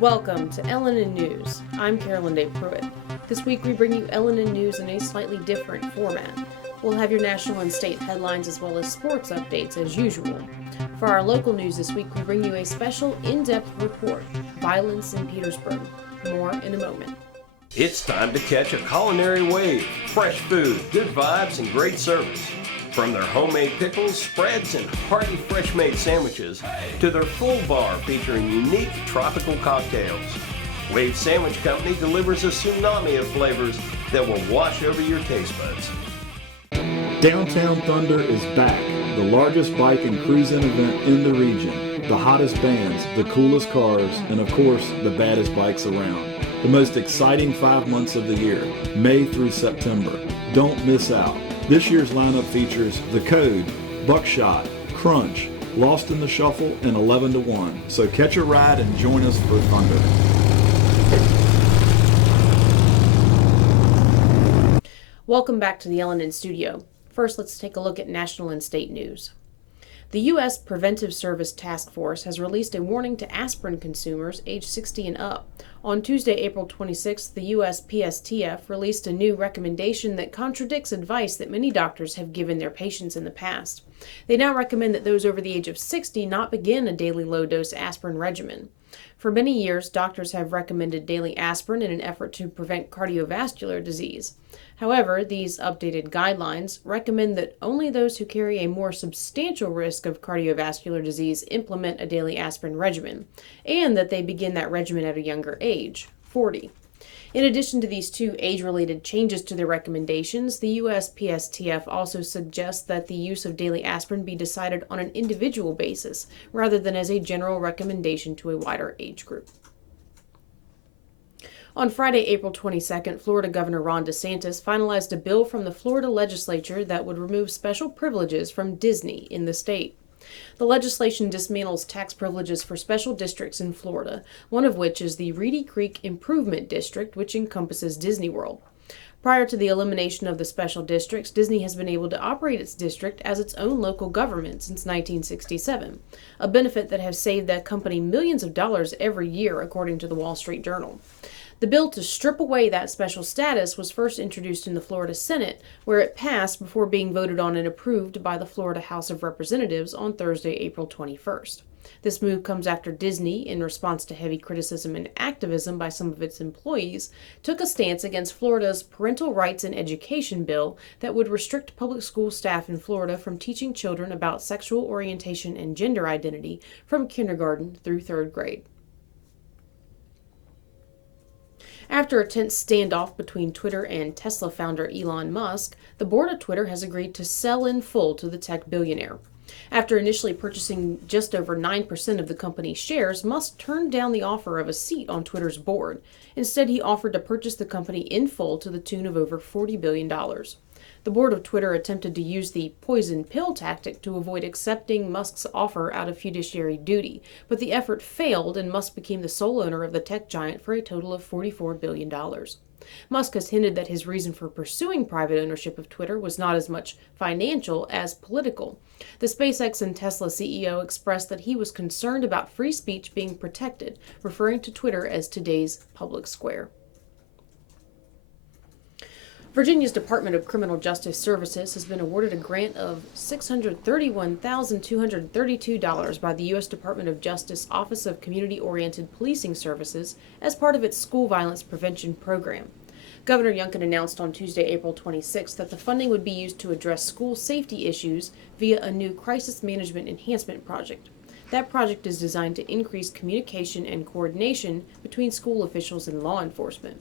Welcome to LNN News. I'm Carolyn Day Pruitt. This week we bring you LNN News in a slightly different format. We'll have your national and state headlines as well as sports updates as usual. For our local news this week, we bring you a special in-depth report, Violence in Petersburg. More in a moment. It's time to catch a culinary wave. Fresh food, good vibes, and great service. From their homemade pickles, spreads, and hearty fresh-made sandwiches, to their full bar featuring unique tropical cocktails. Wave Sandwich Company delivers a tsunami of flavors that will wash over your taste buds. Downtown Thunder is back, the largest bike and cruising event in the region. The hottest bands, the coolest cars, and of course, the baddest bikes around. The most exciting 5 months of the year, May through September. Don't miss out. This year's lineup features The Code, Buckshot, Crunch, Lost in the Shuffle, and 11 to 1. So catch a ride and join us for Thunder. Welcome back to the LNN studio. First, let's take a look at national and state news. The U.S. Preventive Service Task Force has released a warning to aspirin consumers age 60 and up. On Tuesday, April 26th, the U.S. PSTF released a new recommendation that contradicts advice that many doctors have given their patients in the past. They now recommend that those over the age of 60 not begin a daily low-dose aspirin regimen. For many years, doctors have recommended daily aspirin in an effort to prevent cardiovascular disease. However, these updated guidelines recommend that only those who carry a more substantial risk of cardiovascular disease implement a daily aspirin regimen, and that they begin that regimen at a younger age, 40. In addition to these two age-related changes to their recommendations, the U.S. PSTF also suggests that the use of daily aspirin be decided on an individual basis, rather than as a general recommendation to a wider age group. On Friday, April 22nd, Florida Governor Ron DeSantis finalized a bill from the Florida legislature that would remove special privileges from Disney in the state. The legislation dismantles tax privileges for special districts in Florida, one of which is the Reedy Creek Improvement District, which encompasses Disney World. Prior to the elimination of the special districts, Disney has been able to operate its district as its own local government since 1967, a benefit that has saved that company millions of dollars every year, according to the Wall Street Journal. The bill to strip away that special status was first introduced in the Florida Senate, where it passed before being voted on and approved by the Florida House of Representatives on Thursday, April 21st. This move comes after Disney, in response to heavy criticism and activism by some of its employees, took a stance against Florida's Parental Rights in Education bill that would restrict public school staff in Florida from teaching children about sexual orientation and gender identity from kindergarten through third grade. After a tense standoff between Twitter and Tesla founder Elon Musk, the board of Twitter has agreed to sell in full to the tech billionaire. After initially purchasing just over 9% of the company's shares, Musk turned down the offer of a seat on Twitter's board. Instead, he offered to purchase the company in full to the tune of over $40 billion. The board of Twitter attempted to use the poison pill tactic to avoid accepting Musk's offer out of fiduciary duty, but the effort failed and Musk became the sole owner of the tech giant for a total of $44 billion. Musk has hinted that his reason for pursuing private ownership of Twitter was not as much financial as political. The SpaceX and Tesla CEO expressed that he was concerned about free speech being protected, referring to Twitter as today's public square. Virginia's Department of Criminal Justice Services has been awarded a grant of $631,232 by the U.S. Department of Justice Office of Community-Oriented Policing Services as part of its school violence prevention program. Governor Youngkin announced on Tuesday, April 26, that the funding would be used to address school safety issues via a new crisis management enhancement project. That project is designed to increase communication and coordination between school officials and law enforcement.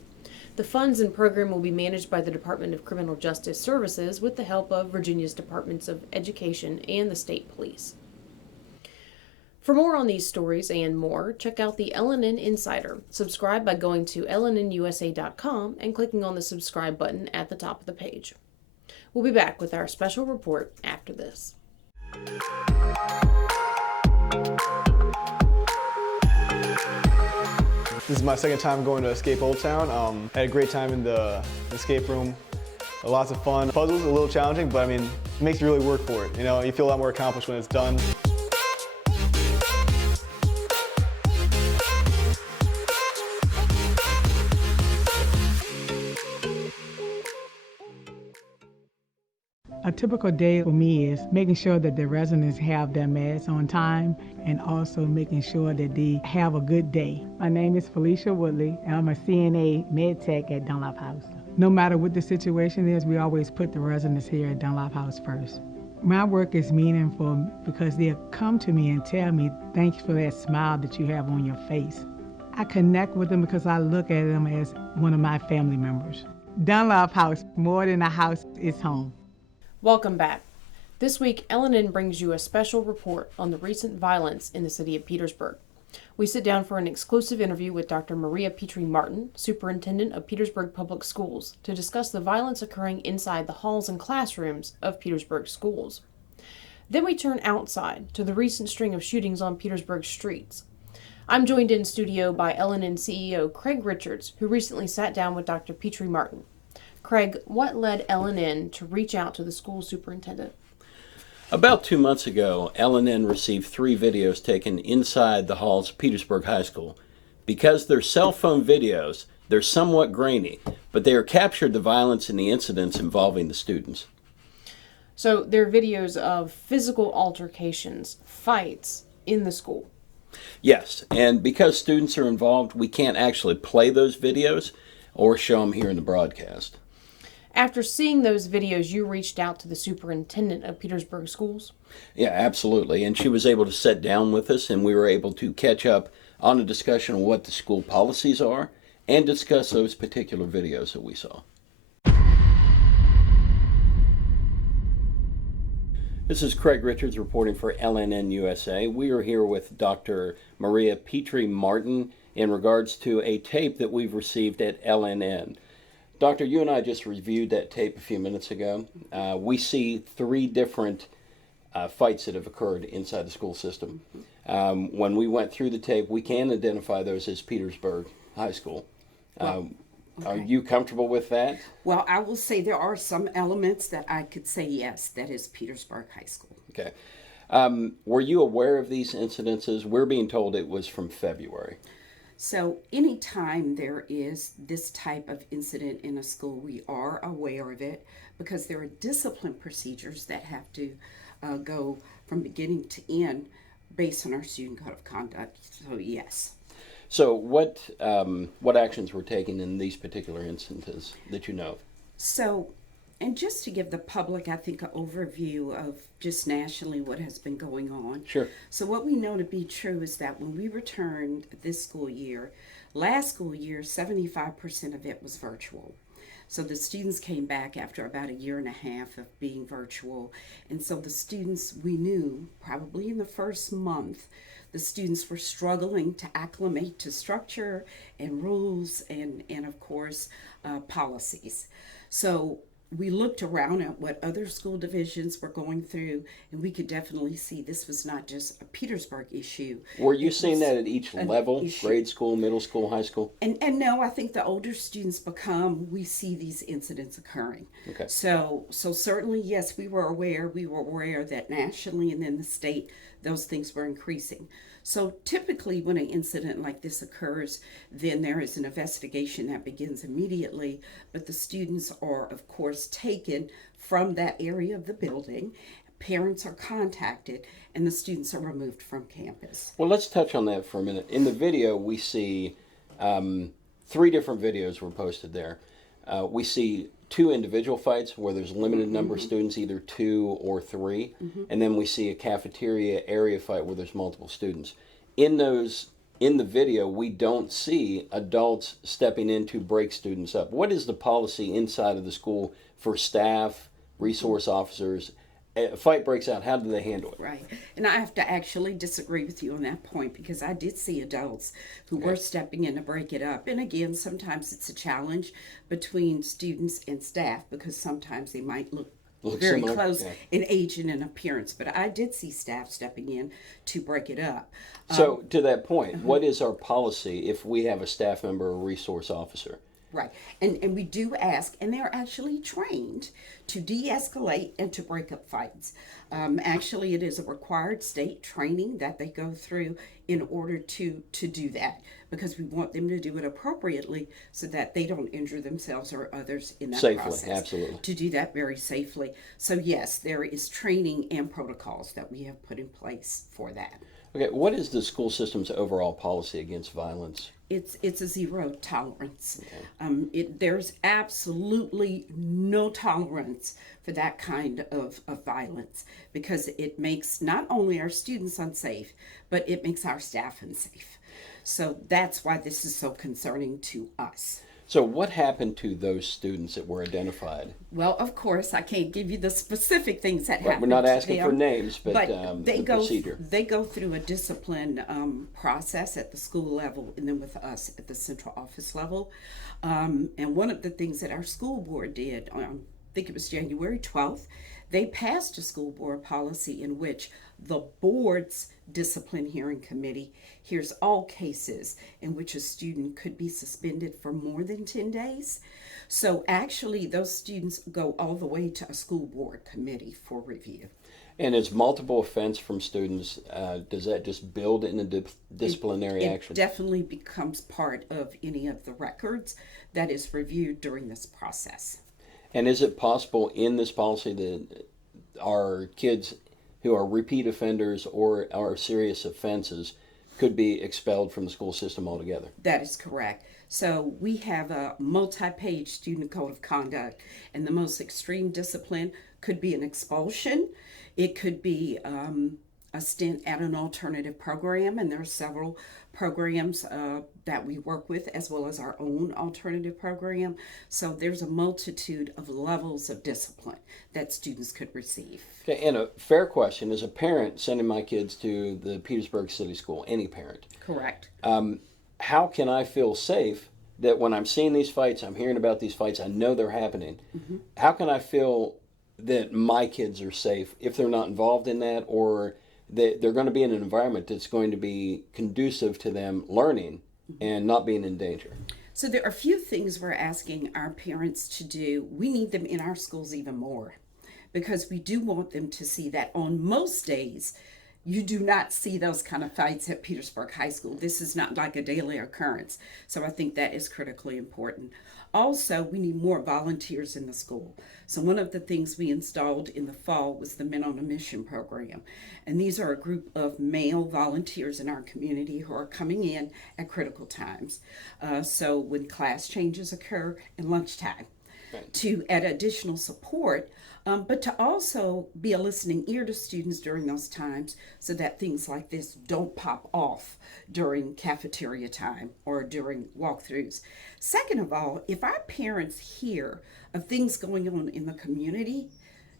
The funds and program will be managed by the Department of Criminal Justice Services with the help of Virginia's Departments of Education and the State Police. For more on these stories and more, check out the LNN Insider. Subscribe by going to LNNusa.com and clicking on the subscribe button at the top of the page. We'll be back with our special report after this. This is my second time going to Escape Old Town. I had a great time in the escape room. Lots of fun. Puzzles a little challenging, but I mean, it makes you really work for it. You know, you feel a lot more accomplished when it's done. typical day for me is making sure that the residents have their meds on time and also making sure that they have a good day. My name is Felicia Woodley, and I'm a CNA med tech at Dunlop House. No matter what the situation is, we always put the residents here at Dunlop House first. My work is meaningful because they'll come to me and tell me, thanks for that smile that you have on your face. I connect with them because I look at them as one of my family members. Dunlop House, more than a house, is home. Welcome back. This week, LNN brings you a special report on the recent violence in the city of Petersburg. We sit down for an exclusive interview with Dr. Maria Petrie-Martin, Superintendent of Petersburg Public Schools, to discuss the violence occurring inside the halls and classrooms of Petersburg schools. Then we turn outside to the recent string of shootings on Petersburg streets. I'm joined in studio by LNN CEO Craig Richards, who recently sat down with Dr. Petrie-Martin. Craig, what led LNN to reach out to the school superintendent? About 2 months ago, LNN received 3 videos taken inside the halls of Petersburg High School. Because they're cell phone videos, they're somewhat grainy, but they are captured the violence and the incidents involving the students. So they're videos of physical altercations, fights in the school. Yes, and because students are involved, we can't actually play those videos or show them here in the broadcast. After seeing those videos, you reached out to the superintendent of Petersburg schools? Yeah, absolutely. And she was able to sit down with us, and we were able to catch up on a discussion of what the school policies are and discuss those particular videos that we saw. This is Craig Richards reporting for LNN USA. We are here with Dr. Maria Petrie-Martin in regards to a tape that we've received at LNN. Doctor, you and I just reviewed that tape a few minutes ago. We see 3 different fights that have occurred inside the school system. When we went through the tape, we can identify those as Petersburg High School. Okay. Are you comfortable with that? Well, I will say there are some elements that I could say yes, that is Petersburg High School. Okay. Were you aware of these incidences? We're being told it was from February. So anytime there is this type of incident in a school, we are aware of it because there are discipline procedures that have to go from beginning to end based on our student code of conduct. So yes. So what actions were taken in these particular instances that you know of? So, and just to give the public, I think, an overview of just nationally what has been going on. Sure. So what we know to be true is that when we returned this school year, last school year, 75% of it was virtual. So the students came back after about 1.5 years of being virtual. And so the students, we knew probably in the first month, the students were struggling to acclimate to structure and rules and of course, policies. So we looked around at what other school divisions were going through, and we could definitely see this was not just a Petersburg issue. Were you seeing that at each level, issue. grade school, middle school, high school? And no, I think the older students become, we see these incidents occurring. Okay. So certainly, yes, we were aware that nationally and in the state, those things were increasing. So typically when an incident like this occurs, then there is an investigation that begins immediately, but the students are, of course, taken from that area of the building. Parents are contacted, and the students are removed from campus. Well, let's touch on that for a minute. In the video, we see 3 different videos were posted there. We see 2 individual fights where there's a limited number of students, either 2 or 3, and then we see a cafeteria area fight where there's multiple students. In the video, we don't see adults stepping in to break students up. What is the policy inside of the school for staff, resource officers? A fight breaks out, how do they handle it? Right. And I have to actually disagree with you on that point because I did see adults who were stepping in to break it up. And again, sometimes it's a challenge between students and staff because sometimes they might look very similar. close in age and in appearance. But I did see staff stepping in to break it up. So to that point, what is our policy if we have a staff member or resource officer? Right. And we do ask, and they're actually trained to de-escalate and to break up fights. Actually, it is a required state training that they go through in order to do that, because we want them to do it appropriately so that they don't injure themselves or others in that Safely, process. absolutely. To do that very safely. So yes, there is training and protocols that we have put in place for that. Okay, what is the school system's overall policy against violence? It's a zero tolerance. There's absolutely no tolerance for that kind of violence, because it makes not only our students unsafe, but it makes our staff unsafe. So that's why this is so concerning to us. So what happened to those students that were identified? Well, of course, I can't give you the specific things that happened. We're not to asking for them, names, but they the go procedure. they go through a discipline process at the school level, and then with us at the central office level. And one of the things that our school board did on, I think it was January 12th, they passed a school board policy in which the board's discipline hearing committee hears all cases in which a student could be suspended for more than 10 days. So actually, those students go all the way to a school board committee for review. And is multiple offense from students, does that just build in a disciplinary action? It definitely becomes part of any of the records that is reviewed during this process. And is it possible in this policy that our kids who are repeat offenders or are serious offenses could be expelled from the school system altogether? That is correct. So we have a multi-page student code of conduct, and the most extreme discipline could be an expulsion. It could be a stint at an alternative program, and there are several programs that we work with, as well as our own alternative program. So there's a multitude of levels of discipline that students could receive. Okay, and a fair question, as a parent sending my kids to the Petersburg City School, any parent, Correct. how can I feel safe that when I'm seeing these fights, I'm hearing about these fights, I know they're happening, how can I feel that my kids are safe if they're not involved in that, or that they're going to be in an environment that's going to be conducive to them learning and not being in danger? So there are a few things we're asking our parents to do. We need them in our schools even more, because we do want them to see that on most days, you do not see those kind of fights at Petersburg High School. This is not like a daily occurrence. So I think that is critically important. Also, we need more volunteers in the school. So one of the things we installed in the fall was the Men on a Mission program. And these are a group of male volunteers in our community who are coming in at critical times. So when class changes occur and lunchtime, to add additional support, but to also be a listening ear to students during those times so that things like this don't pop off during cafeteria time or during walkthroughs. Second of all, if our parents hear of things going on in the community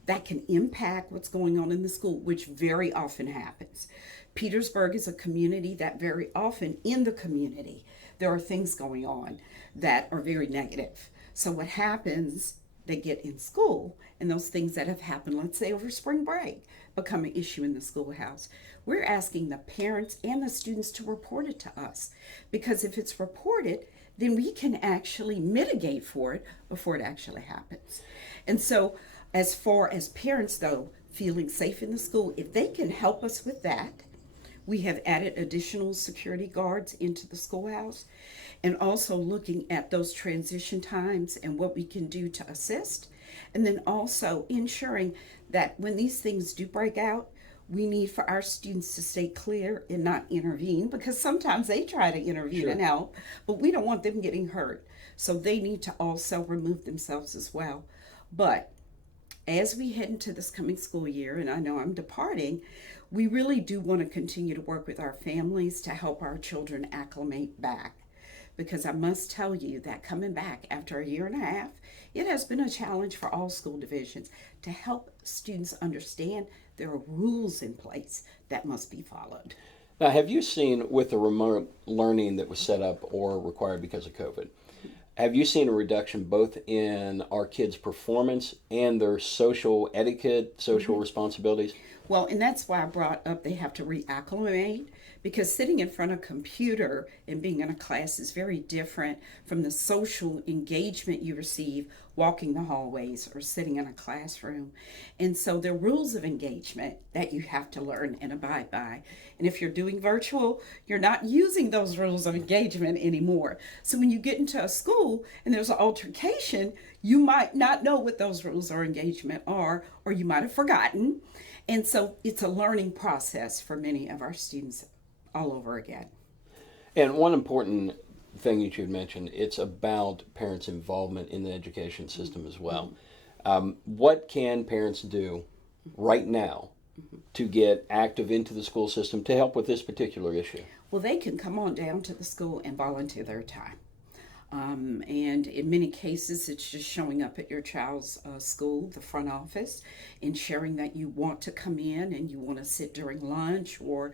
that can impact what's going on in the school, which very often happens. Petersburg is a community that very often in the community, there are things going on that are very negative. So what happens, they get in school, and those things that have happened, let's say over spring break, become an issue in the schoolhouse. We're asking the parents and the students to report it to us, because if it's reported, then we can actually mitigate for it before it actually happens. And so as far as parents, though, feeling safe in the school, if they can help us with that, we have added additional security guards into the schoolhouse, and also looking at those transition times and what we can do to assist. And then also ensuring that when these things do break out, we need for our students to stay clear and not intervene, because sometimes they try to intervene and help, but we don't want them getting hurt. So they need to also remove themselves as well. But as we head into this coming school year, and I know I'm departing, we really do want to continue to work with our families to help our children acclimate back. Because I must tell you that coming back after a year and a half, it has been a challenge for all school divisions to help students understand there are rules in place that must be followed. Now, have you seen with the remote learning that was set up or required because of COVID, have you seen a reduction both in our kids' performance and their social etiquette, social responsibilities? Well, and that's why I brought up they have to reacclimate, because sitting in front of a computer and being in a class is very different from the social engagement you receive walking the hallways or sitting in a classroom. And so there are rules of engagement that you have to learn and abide by. And if you're doing virtual, you're not using those rules of engagement anymore. So when you get into a school and there's an altercation, you might not know what those rules of engagement are, or you might have forgotten. And so it's a learning process for many of our students all over again. And one important thing you should mention, it's about parents' involvement in the education system as well. What can parents do right now to get active into the school system to help with this particular issue? Well, they can come on down to the school and volunteer their time. And in many cases, it's just showing up at your child's school, the front office, and sharing that you want to come in and you want to sit during lunch or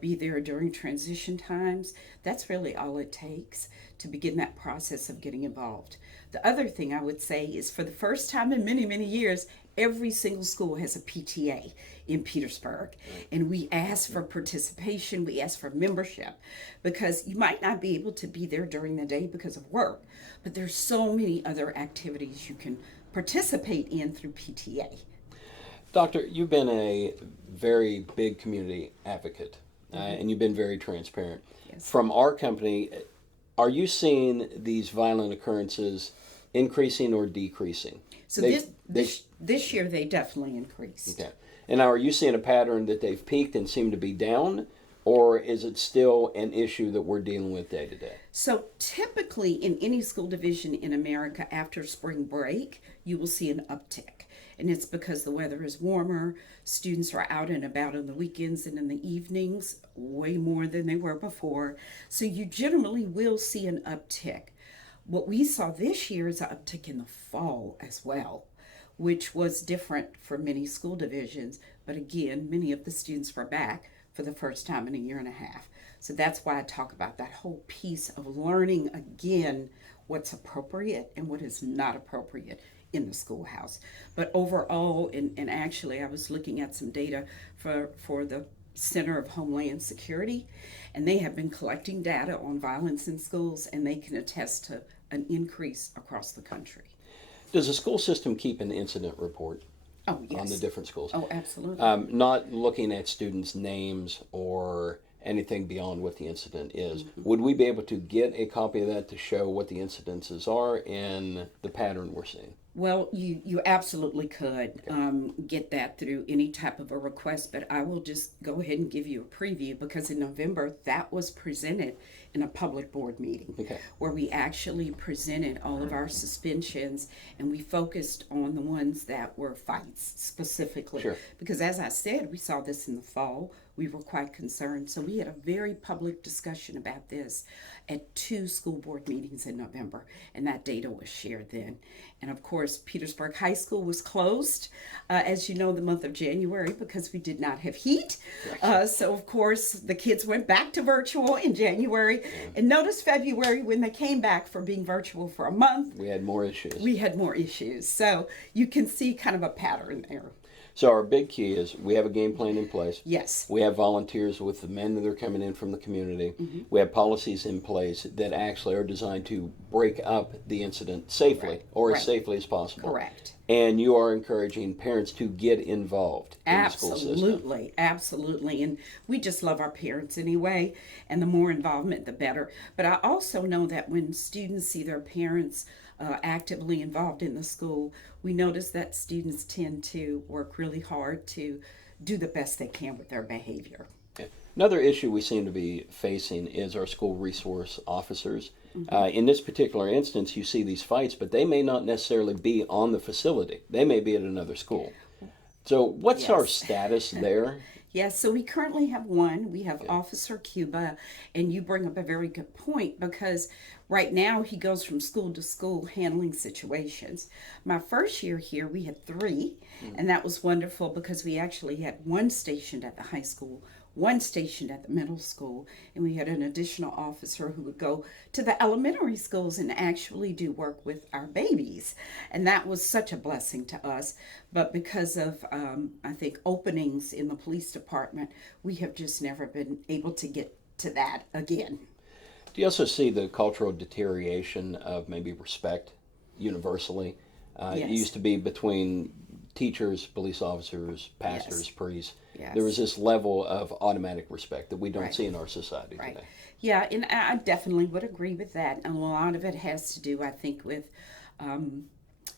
be there during transition times. That's really all it takes to begin that process of getting involved. The other thing I would say is, for the first time in many, many years, every single school has a PTA in Petersburg. And we ask for participation, we ask for membership, because you might not be able to be there during the day because of work, but there's so many other activities you can participate in through PTA. Doctor, you've been a very big community advocate, and you've been very transparent. Yes. From our company, are you seeing these violent occurrences increasing or decreasing? So this year they definitely increased. Okay. And now, are you seeing a pattern that they've peaked and seem to be down, or is it still an issue that we're dealing with day to day? So typically in any school division in America after spring break, you will see an uptick. And it's because the weather is warmer, students are out and about on the weekends and in the evenings, way more than they were before. So you generally will see an uptick. What we saw this year is an uptick in the fall as well, which was different for many school divisions. But again, many of the students were back for the first time in a year and a half. So that's why I talk about that whole piece of learning again what's appropriate and what is not appropriate in the schoolhouse. But overall, and actually I was looking at some data for the Center of Homeland Security, and they have been collecting data on violence in schools, and they can attest to an increase across the country. Does the school system keep an incident report? Oh, yes. On the different schools? Oh, absolutely. Not looking at students' names or anything beyond what the incident is. Would we be able to get a copy of that to show what the incidences are and the pattern we're seeing? Well, you absolutely could get that through any type of a request, but I will just go ahead and give you a preview, because in November that was presented in a public board meeting where we actually presented all of our suspensions, and we focused on the ones that were fights specifically. Sure. Because as I said, we saw this in the fall. We were quite concerned. So we had a very public discussion about this at 2 school board meetings in November, and that data was shared then. And of course, Petersburg High School was closed, as you know, the month of January, because we did not have heat. So of course, the kids went back to virtual in January. And notice February, when they came back for being virtual for a month, we had more issues. So you can see kind of a pattern there. So our big key is we have a game plan in place. Yes. We have volunteers with the men that are coming in from the community. We have policies in place that actually are designed to break up the incident safely, or as safely as possible. Correct. And you are encouraging parents to get involved in the school system. Absolutely. And we just love our parents anyway, and the more involvement, the better. But I also know that when students see their parents actively involved in the school, we notice that students tend to work really hard to do the best they can with their behavior. Another issue we seem to be facing is our school resource officers. In this particular instance, you see these fights, but they may not necessarily be on the facility. They may be at another school. So what's our status there? Yes, so we currently have one. We have Officer Cuba, and you bring up a very good point, because right now he goes from school to school handling situations. My first year here, we had 3, and that was wonderful because we actually had 1 stationed at the high school, one station at the middle school, and we had an additional officer who would go to the elementary schools and actually do work with our babies. And that was such a blessing to us. But because of, I think, openings in the police department, we have just never been able to get to that again. Do you also see the cultural deterioration of maybe respect universally? Yes. It used to be between teachers, police officers, pastors, Yes. priests. Yes. There was this level of automatic respect that we don't Right. see in our society Right. today. Yeah, and I definitely would agree with that. And a lot of it has to do, I think, with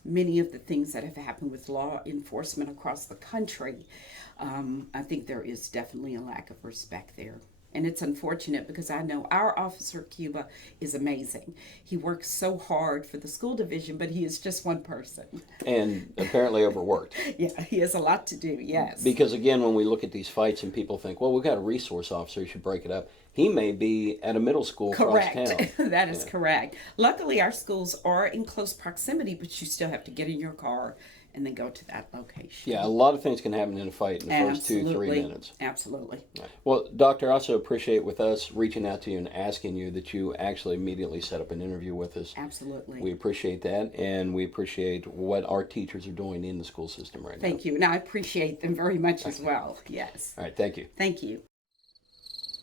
many of the things that have happened with law enforcement across the country. I think there is definitely a lack of respect there. And it's unfortunate because I know our officer, Cuba, is amazing. He works so hard for the school division, but he is just one person. And apparently overworked. Yeah, he has a lot to do, yes. Because again, when we look at these fights and people think, well, we've got a resource officer, you should break it up. He may be at a middle school across town. Correct. That is correct. Luckily, our schools are in close proximity, but you still have to get in your car and then go to that location. Yeah, a lot of things can happen in a fight in the first 2-3 Absolutely. minutes. Absolutely. Well, Doctor, I also appreciate with us reaching out to you and asking you that you actually immediately set up an interview with us. Absolutely. We appreciate that, and we appreciate what our teachers are doing in the school system right now. Thank you. And I appreciate them very much as well. Yes. All right, thank you. Thank you.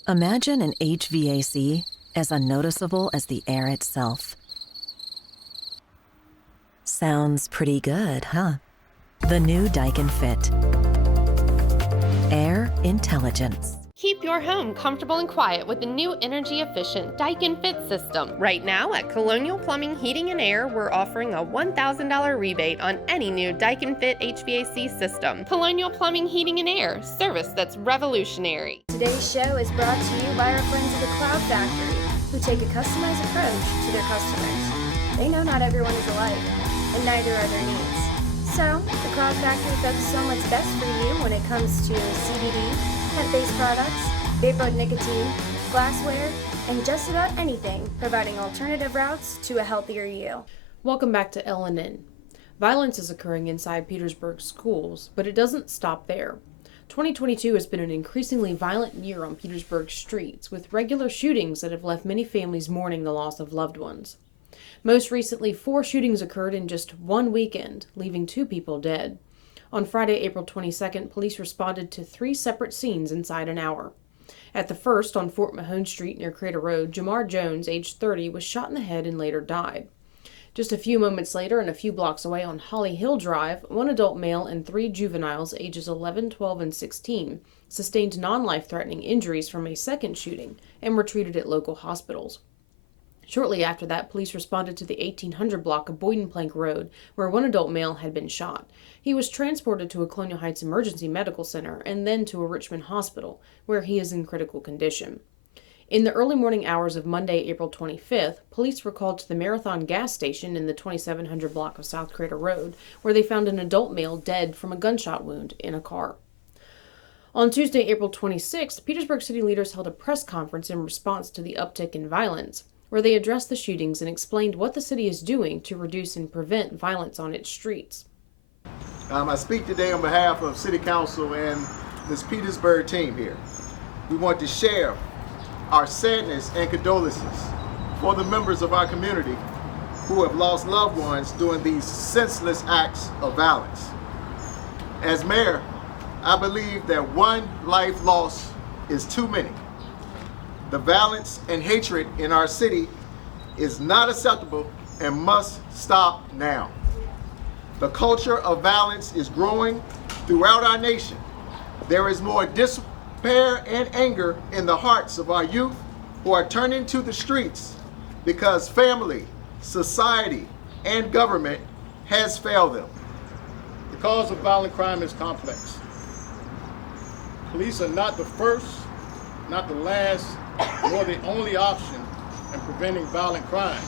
Imagine an HVAC as unnoticeable as the air itself. Sounds pretty good, huh? The new Daikin Fit. Air intelligence. Keep your home comfortable and quiet with the new energy-efficient Daikin Fit system. Right now at Colonial Plumbing, Heating and Air, we're offering a $1,000 rebate on any new Daikin Fit HVAC system. Colonial Plumbing, Heating and Air, service that's revolutionary. Today's show is brought to you by our friends at the Cloud Factory, who take a customized approach to their customers. They know not everyone is alike, and neither are their needs. So, the Cloud Factory focuses on what's best for you when it comes to CBD, hemp-based products, vapor nicotine, glassware, and just about anything, providing alternative routes to a healthier you. Welcome back to LNN. Violence is occurring inside Petersburg schools, but it doesn't stop there. 2022 has been an increasingly violent year on Petersburg streets, with regular shootings that have left many families mourning the loss of loved ones. Most recently, 4 shootings occurred in just one weekend, leaving 2 people dead. On Friday, April 22nd, police responded to 3 separate scenes inside an hour. At the first, on Fort Mahone Street near Crater Road, Jamar Jones, aged 30, was shot in the head and later died. Just a few moments later, and a few blocks away on Holly Hill Drive, 1 adult male and 3 juveniles, ages 11, 12, and 16, sustained non-life-threatening injuries from a second shooting and were treated at local hospitals. Shortly after that, police responded to the 1800 block of Boyden-Plank Road, where 1 adult male had been shot. He was transported to a Colonial Heights Emergency Medical Center and then to a Richmond hospital, where he is in critical condition. In the early morning hours of Monday, April 25th, police were called to the Marathon gas station in the 2700 block of South Crater Road, where they found an adult male dead from a gunshot wound in a car. On Tuesday, April 26th, Petersburg city leaders held a press conference in response to the uptick in violence, where they addressed the shootings and explained what the city is doing to reduce and prevent violence on its streets. I speak today on behalf of City Council and this Petersburg team here. We want to share our sadness and condolences for the members of our community who have lost loved ones during these senseless acts of violence. As mayor, I believe that one life lost is too many. The violence and hatred in our city is not acceptable and must stop now. The culture of violence is growing throughout our nation. There is more despair and anger in the hearts of our youth who are turning to the streets because family, society, and government has failed them. The cause of violent crime is complex. Police are not the first, not the last, nor the only option in preventing violent crime.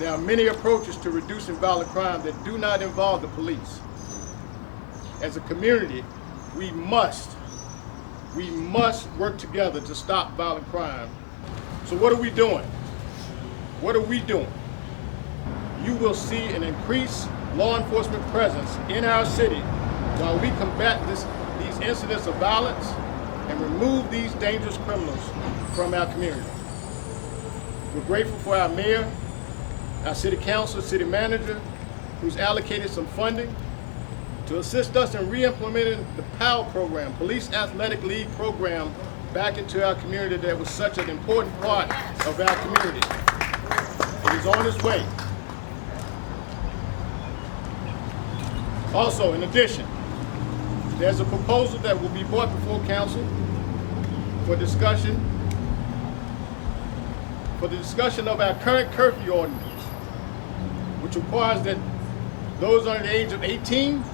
There are many approaches to reducing violent crime that do not involve the police. As a community, we must work together to stop violent crime. So what are we doing? What are we doing? You will see an increased law enforcement presence in our city while we combat these incidents of violence and remove these dangerous criminals from our community. We're grateful for our mayor, our city council, city manager, who's allocated some funding to assist us in re-implementing the PAL program, Police Athletic League program, back into our community that was such an important part of our community. It is on its way. Also, in addition, there's a proposal that will be brought before council for discussion, for the discussion of our current curfew ordinance, which requires that those under the age of 18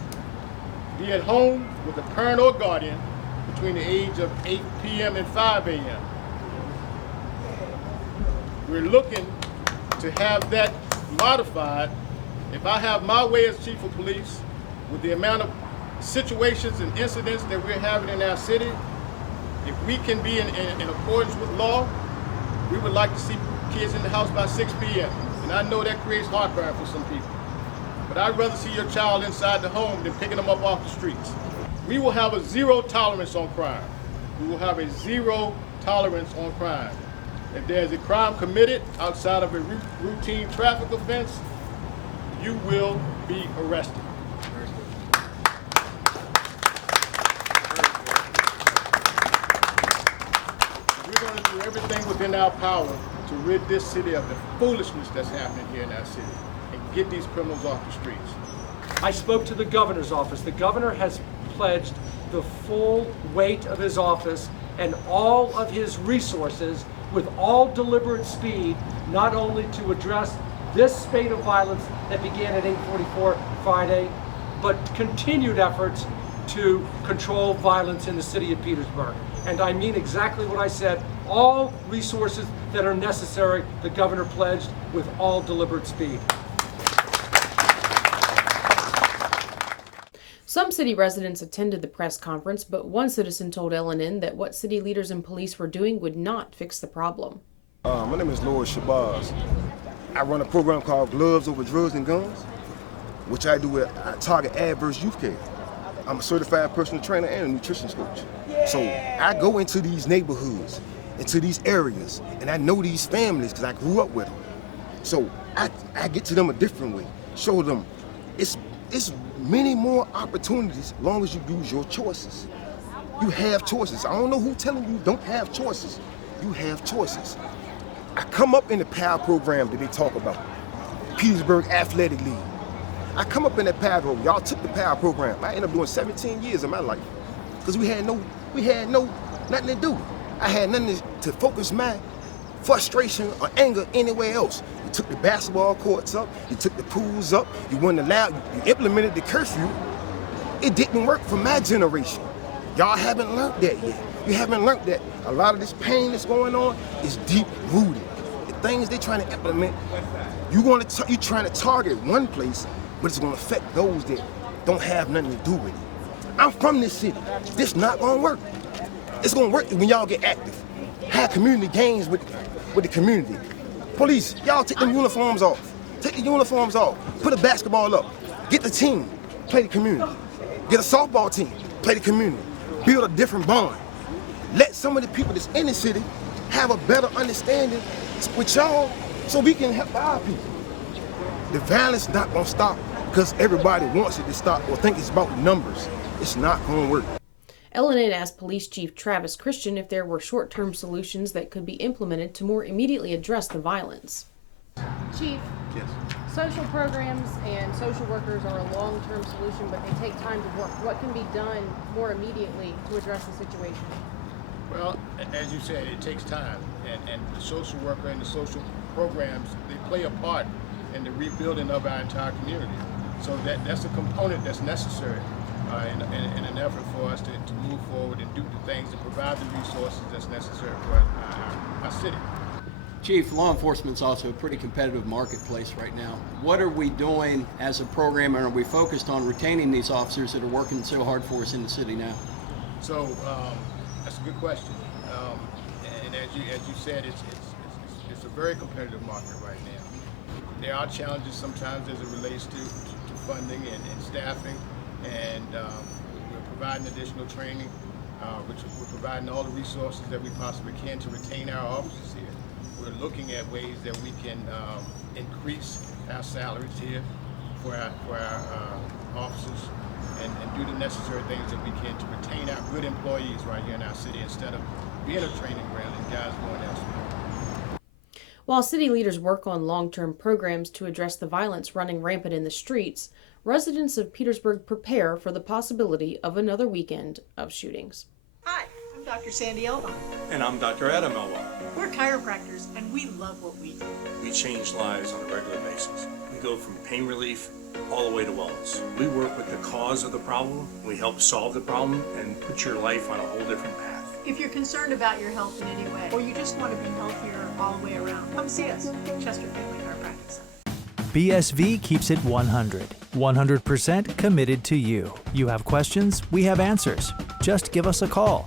be at home with a parent or guardian between the age of 8 p.m. and 5 a.m. We're looking to have that modified. If I have my way as chief of police, with the amount of situations and incidents that we're having in our city, if we can be in accordance with law, we would like to see kids in the house by 6 p.m. And I know that creates heartburn for some people. But I'd rather see your child inside the home than picking them up off the streets. We will have a zero tolerance on crime. We will have a zero tolerance on crime. If there's a crime committed outside of a routine traffic offense, you will be arrested. We're going to do everything within our power to rid this city of the foolishness that's happening here in our city and get these criminals off the streets. I spoke to the governor's office. The governor has pledged the full weight of his office and all of his resources with all deliberate speed, not only to address this spate of violence that began at 8:44 Friday, but continued efforts to control violence in the city of Petersburg. And I mean exactly what I said. All resources that are necessary, the governor pledged with all deliberate speed. Some city residents attended the press conference, but one citizen told LNN that what city leaders and police were doing would not fix the problem. My name is Lord Shabazz. I run a program called Gloves Over Drugs and Guns, which I do I target adverse youth care. I'm a certified personal trainer and a nutrition coach. So I go into these neighborhoods, into these areas, and I know these families because I grew up with them. So I get to them a different way, show them it's many more opportunities as long as you use your choices. You have choices. I don't know who's telling you don't have choices. You have choices. I come up in the PAL program that they talk about, Petersburg Athletic League. I come up in that PAL program. Y'all took the PAL program. I ended up doing 17 years of my life because we had nothing to do. I had nothing to focus my frustration or anger anywhere else. You took the basketball courts up, you took the pools up, you wouldn't allow, you implemented the curfew. It didn't work for my generation. Y'all haven't learned that yet. You haven't learned that a lot of this pain that's going on is deep rooted. The things they're trying to implement, you're trying to target one place, but it's going to affect those that don't have nothing to do with it. I'm from this city. This not going to work. It's going to work when y'all get active. Have community games with the community. Police, y'all take them uniforms off. Take the uniforms off. Put a basketball up. Get the team. Play the community. Get a softball team. Play the community. Build a different bond. Let some of the people that's in the city have a better understanding with y'all so we can help our people. The violence not gonna stop because everybody wants it to stop or think it's about numbers. It's not gonna work. LNN asked Police Chief Travis Christian if there were short-term solutions that could be implemented to more immediately address the violence. Chief, yes. Social programs and social workers are a long-term solution, but they take time to work. What can be done more immediately to address the situation? Well, as you said, it takes time, and the social worker and the social programs, they play a part in the rebuilding of our entire community. So that's a component that's necessary in an effort for us to move forward and do the things to provide the resources that's necessary for our city. Chief, law enforcement's also a pretty competitive marketplace right now. What are we doing as a program, and are we focused on retaining these officers that are working so hard for us in the city now? So that's a good question. And as you said, it's a very competitive market right now. There are challenges sometimes as it relates to funding and staffing, and we're providing additional training, which we're providing all the resources that we possibly can to retain our officers here. We're looking at ways that we can increase our salaries here for our officers and do the necessary things that we can to retain our good employees right here in our city instead of being a training ground and guys going elsewhere. While city leaders work on long-term programs to address the violence running rampant in the streets, residents of Petersburg prepare for the possibility of another weekend of shootings. Hi, I'm Dr. Sandy Elba. And I'm Dr. Adam Elba. We're chiropractors and we love what we do. We change lives on a regular basis. We go from pain relief all the way to wellness. We work with the cause of the problem, we help solve the problem, and put your life on a whole different path. If you're concerned about your health in any way, or you just want to be healthier all the way around, come see us, Chester Family Chiropractic Center. BSV keeps it 100% committed to you. You have questions, we have answers. Just give us a call.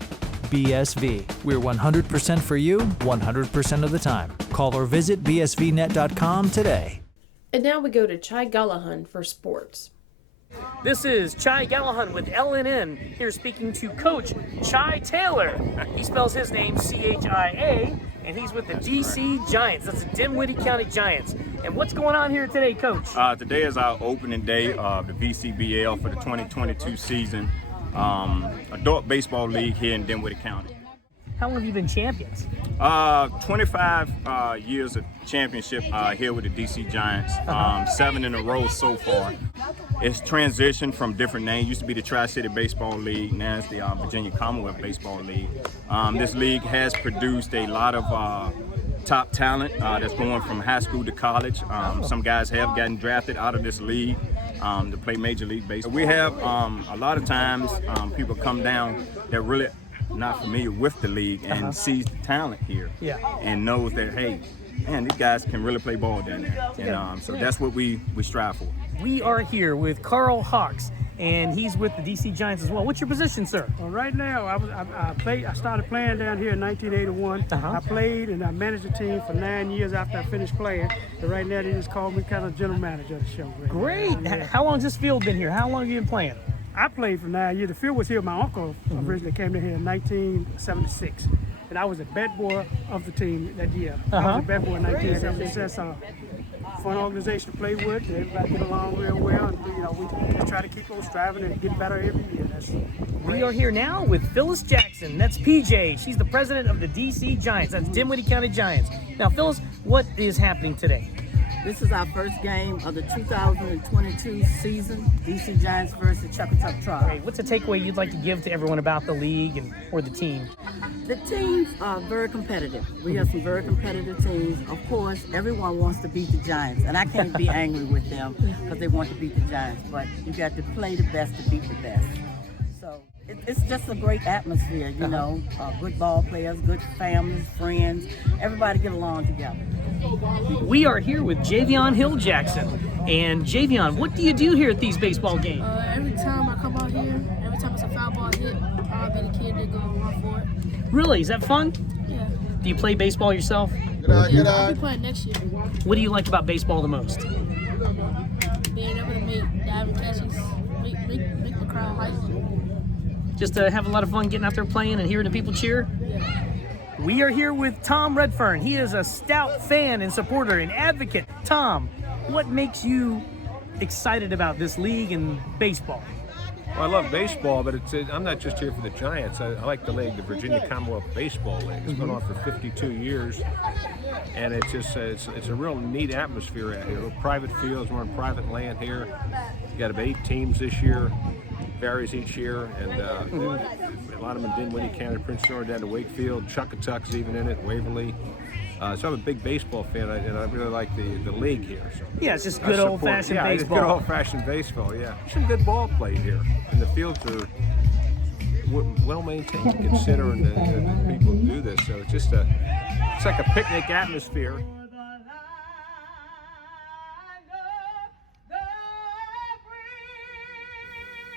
BSV. We're 100% for you, 100% of the time. Call or visit bsvnet.com today. And now we go to Chai Gallahan for sports. This is Chai Gallahan with LNN, here speaking to Coach Chai Taylor. He spells his name C-H-I-A, and he's with the DC Giants. That's the Dinwiddie County Giants. And what's going on here today, Coach? Today is our opening day of the VCBL for the 2022 season. Adult Baseball League here in Dinwiddie County. How long have you been champions? 25 years of championship here with the DC Giants. 7 in a row so far. It's transitioned from different names. Used to be the Tri-City Baseball League. Now it's the Virginia Commonwealth Baseball League. This league has produced a lot of top talent that's going from high school to college. Some guys have gotten drafted out of this league to play Major League Baseball. We have a lot of times people come down that really not familiar with the league and sees the talent here and knows that, hey, man, these guys can really play ball down there. And so that's what we strive for. We are here with Carl Hawks, and he's with the DC Giants as well. What's your position, sir? Well, right now, I started playing down here in 1981. I played and I managed the team for 9 years after I finished playing. And right now, they just called me kind of general manager of the show. Great. How long has this field been here? How long have you been playing? I played for 9 years. The field was here. My uncle originally came in here in 1976. And I was a bat boy of the team that year. I was a bat boy in 1976. Fun organization to play with. Everybody get along real well. And, we just try to keep on striving and get better every year. We are here now with Phyllis Jackson. That's PJ. She's the president of the DC Giants. That's Dinwiddie County Giants. Now, Phyllis, what is happening today? This is our first game of the 2022 season, DC Giants versus Chuckatuck Tribe. Great. What's a takeaway you'd like to give to everyone about the league or the team? The teams are very competitive. We have some very competitive teams. Of course, everyone wants to beat the Giants, and I can't be angry with them because they want to beat the Giants, but you got to play the best to beat the best. So it's just a great atmosphere, good ball players, good families, friends, everybody get along together. We are here with Javion Hill Jackson. And Javion, what do you do here at these baseball games? Every time I come out here, every time it's a foul ball hit, I'll be the kid that go run for it. Really? Is that fun? Yeah. Do you play baseball yourself? I'll be playing next year. What do you like about baseball the most? Being able to make diving catches, make the crowd hype. Just to have a lot of fun getting out there playing and hearing the people cheer? Yeah. We are here with Tom Redfern. He is a stout fan and supporter and advocate. Tom, what makes you excited about this league and baseball? Well, I love baseball, but I'm not just here for the Giants. I like the league, the Virginia Commonwealth Baseball League. It's been on for 52 years, and it's just it's a real neat atmosphere out here. Private fields, we're on private land here. You got about 8 teams this year. Varies each year, and a lot of them in Dinwiddie County, Prince George, down to Wakefield, Chuckatuck's even in it, Waverly. So I'm a big baseball fan, and I really like the league here. So yeah, it's just good old-fashioned baseball. It's good old-fashioned baseball, yeah. Some good ball played here, and the fields are well-maintained considering the people who do this. So it's like a picnic atmosphere.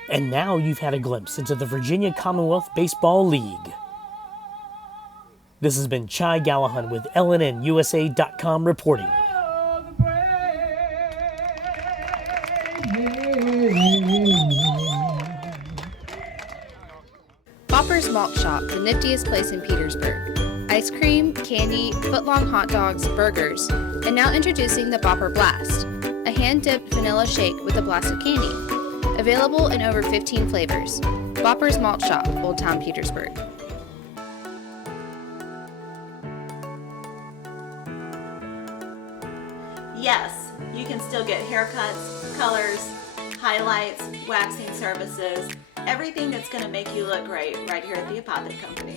And now you've had a glimpse into the Virginia Commonwealth Baseball League. This has been Chai Gallahan with LNNusa.com reporting. Pauper Bopper's Malt Shop, the niftiest place in Petersburg. Ice cream, candy, footlong hot dogs, burgers, and now introducing the Bopper Blast, a hand-dipped vanilla shake with a blast of candy. Available in over 15 flavors. Bopper's Malt Shop, Old Town Petersburg. Yes, you can still get haircuts, colors, highlights, waxing services, everything that's going to make you look great right here at the Apothic Company.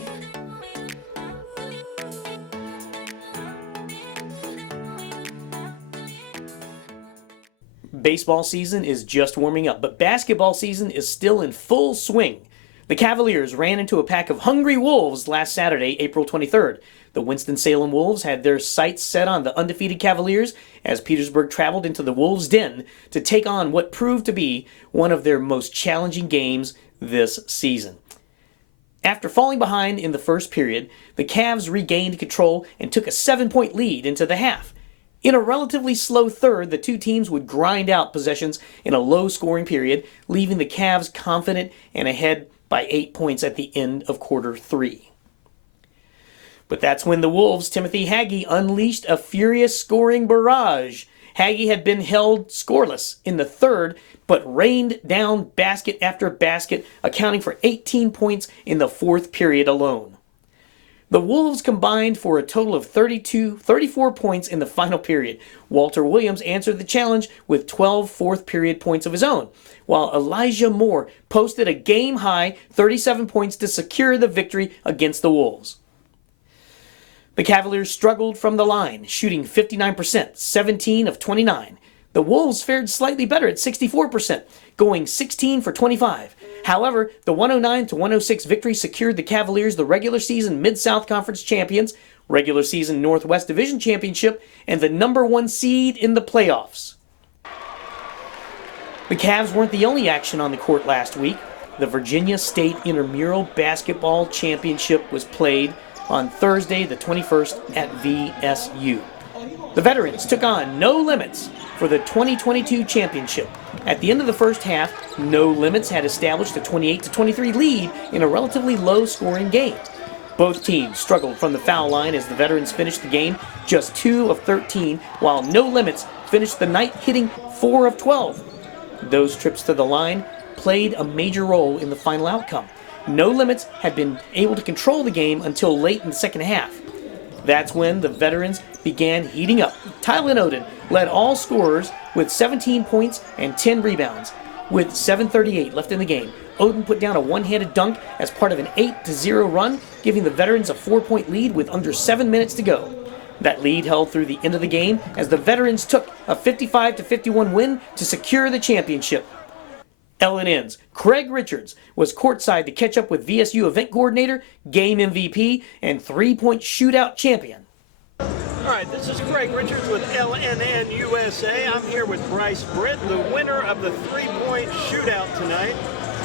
Baseball season is just warming up, but basketball season is still in full swing. The Cavaliers ran into a pack of hungry Wolves last Saturday, April 23rd. The Winston-Salem Wolves had their sights set on the undefeated Cavaliers as Petersburg traveled into the Wolves' den to take on what proved to be one of their most challenging games this season. After falling behind in the first period, the Cavs regained control and took a 7-point lead into the half. In a relatively slow third, the two teams would grind out possessions in a low-scoring period, leaving the Cavs confident and ahead by 8 points at the end of quarter 3. But that's when the Wolves' Timothy Hagee unleashed a furious scoring barrage. Hagee had been held scoreless in the third, but rained down basket after basket, accounting for 18 points in the fourth period alone. The Wolves combined for a total of 34 points in the final period. Walter Williams answered the challenge with 12 fourth-period points of his own, while Elijah Moore posted a game-high 37 points to secure the victory against the Wolves. The Cavaliers struggled from the line, shooting 59%, 17 of 29. The Wolves fared slightly better at 64%, going 16 for 25. However, the 109-106 victory secured the Cavaliers the regular season Mid-South Conference champions, regular season Northwest Division championship, and the number 1 seed in the playoffs. The Cavs weren't the only action on the court last week. The Virginia State Intramural Basketball Championship was played on Thursday the 21st at VSU. The veterans took on No Limits for the 2022 championship. At the end of the first half, No Limits had established a 28-23 lead in a relatively low-scoring game. Both teams struggled from the foul line as the veterans finished the game just 2 of 13, while No Limits finished the night hitting 4 of 12. Those trips to the line played a major role in the final outcome. No Limits had been able to control the game until late in the second half. That's when the veterans began heating up. Tylen Oden led all scorers with 17 points and 10 rebounds. With 7:38 left in the game, Oden put down a one-handed dunk as part of an 8-0 run, giving the veterans a 4-point lead with under 7 minutes to go. That lead held through the end of the game as the veterans took a 55-51 win to secure the championship. LNN's Craig Richards was courtside to catch up with VSU event coordinator, game MVP, and three-point shootout champion. All right, this is Craig Richards with LNN USA. I'm here with Bryce Britt, the winner of the three-point shootout tonight.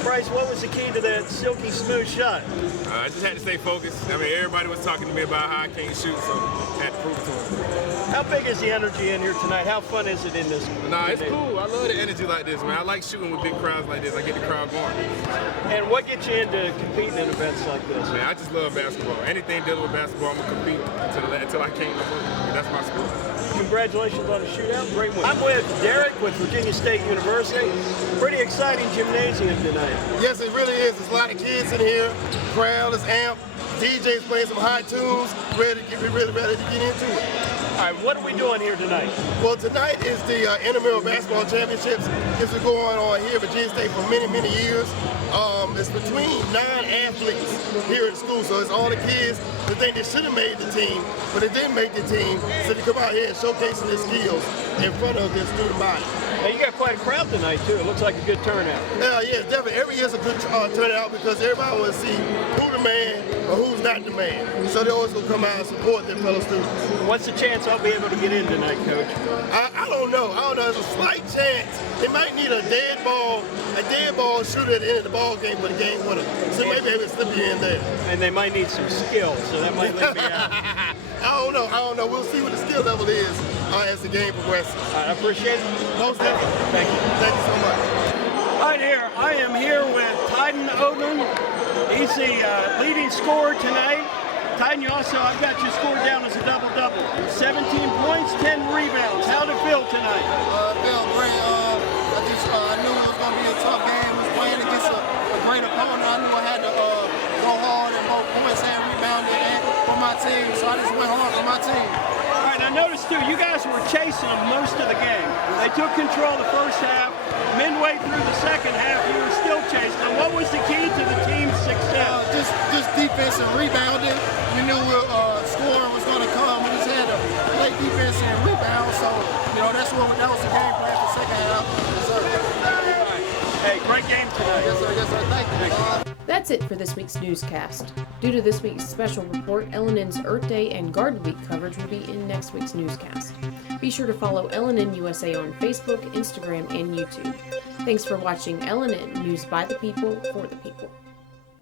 Bryce, what was the key to that silky smooth shot? I just had to stay focused. I mean, everybody was talking to me about how I can't shoot, so I had to prove it to them. How big is the energy in here tonight? How fun is it in this? Nah, it's cool. I love the energy like this, man. I like shooting with big crowds like this. I get the crowd going. And what gets you into competing in events like this? Man, I just love basketball. Anything dealing with basketball, I'm going to compete until I can't no more. That's my sport. Congratulations on the shootout. Great win. I'm with Derek with Virginia State University. Pretty exciting gymnasium tonight. Yes, it really is. There's a lot of kids in here. Crowd is amped. DJ's playing some hot tunes. We're really ready to get into it. All right, what are we doing here tonight? Well, tonight is the Intramural Basketball Championships. It's been going on here at Virginia State for many, many years. It's between 9 athletes here at school, so it's all the kids that think they should have made the team, but they didn't make the team, so they come out here and showcasing their skills in front of their student body. Now, you got quite a crowd tonight, too. It looks like a good turnout. Yeah, definitely. Every year's a good turnout because everybody wants to see who the man or who's not the man. So they always will come out and support their fellow students. What's the chance I'll be able to get in tonight, Coach? I don't know. There's a slight chance. They might need a dead ball shooter at the end of the ball game for the game winner. So maybe they will slip you in there. And they might need some skill, so that might let me out. I don't know. We'll see what the skill level is as the game progresses. I appreciate it. Most definitely. Thank you. Thank you so much. Right here, I am here with Tylen Oden, He's the leading scorer tonight. Titan, I've got you scored down as a double-double. 17 points, 10 rebounds. How'd it feel tonight? It felt great. I knew it was going to be a tough game. I was playing against a great opponent. I knew I had to go hard and both points and rebounding for my team. So I just went hard for my team. All right, I noticed too, you guys were chasing them most of the game. They took control of the first half. Midway through the second half, you were still chasing them. What was the key to the team's success? Just defense and rebounding. We knew scoring was going to come. We just had to play defense and rebound. So, that was the game plan for the second half. Yes, sir. Hey, great game tonight. Yes, sir. Yes, sir. Thank you. That's it for this week's newscast. Due to this week's special report, LNN's Earth Day and Garden Week coverage will be in next week's newscast. Be sure to follow LNN USA on Facebook, Instagram, and YouTube. Thanks for watching LNN News by the People, for the People.